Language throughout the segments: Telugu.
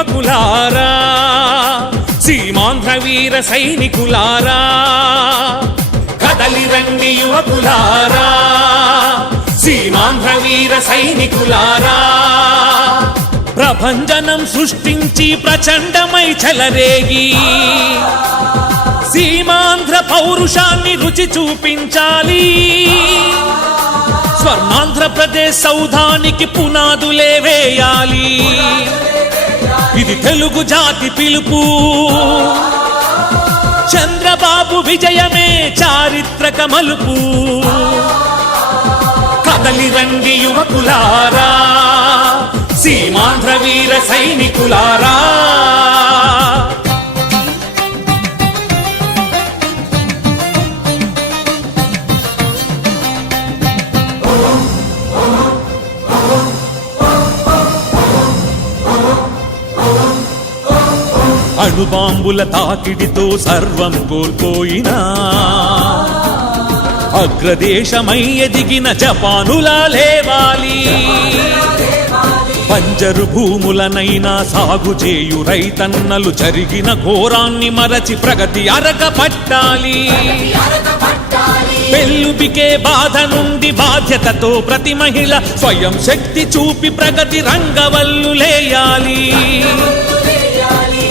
యువకులారా సీమాంధ్ర వీర సైనికులారా కదలి రండి యువకులారా సీమాంధ్ర వీర సైనికులారా ప్రభంజనం సృష్టించి ప్రచండమై చెలరేగి సీమాంధ్ర పౌరుషాన్ని రుచి చూపించాలి స్వర్ణాంధ్రప్రదేశ్ సౌధానికి పునాదులే వేయాలి ఇది తెలుగు జాతి పిలుపు చంద్రబాబు విజయమే చారిత్రక మలుపు కదలి రండి యువకులారా సీమాంధ్ర వీర సైనికులారా అణుబాంబుల తాకిడితో సర్వం కోల్పోయినా అగ్రదేశమై ఎదిగిన జపానులా లేవాలి పంజరు భూములనైనా సాగు చేయు రైతన్నలు జరిగిన ఘోరాన్ని మరచి ప్రగతి అరక పట్టాలి పెళ్ళుబికే బాధ నుండి బాధ్యతతో ప్రతి మహిళ స్వయం శక్తి చూపి ప్రగతి రంగవల్లులేయాలి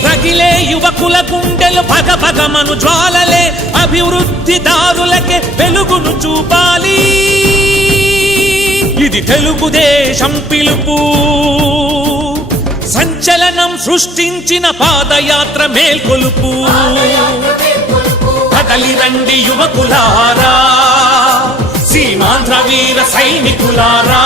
రగిలే యువకుల గుండెలు భగభగమను జ్వాలలే అభివృద్ధి దారులకే వెలుగును చూపాలి ఇది తెలుగుదేశం పిలుపు సంచలనం సృష్టించిన పాదయాత్ర మేల్కొలుపు కదలి రండి యువకులారా సీమాంధ్ర వీర సైనికులారా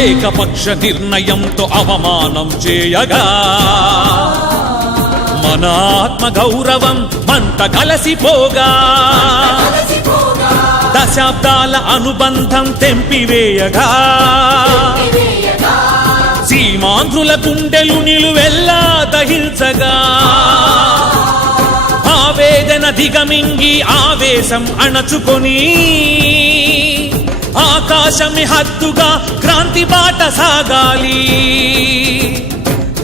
ఏకపక్ష నిర్ణయంతో అవమానం చేయగా మన ఆత్మ గౌరవం మంట కలసిపోగా దశాబ్దాల అనుబంధం తెంపివేయగా సీమాంధ్రుల గుండెలు నిలువెల్లా దహించగా ఆవేదన దిగమింగి ఆవేశం అణచుకొని ఆకాశమి హద్దుగా క్రాంతి బాట సాగాలి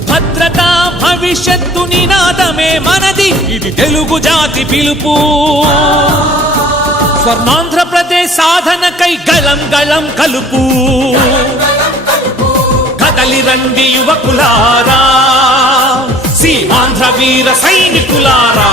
భద్రతా భవిష్యత్తు నినాదమే మనది ఇది తెలుగు జాతి పిలుపు స్వర్ణాంధ్రప్రదేశ్ సాధనకై గళం గళం కలుపు కదలి రండి యువకులారా సీమాంధ్ర వీర సైనికులారా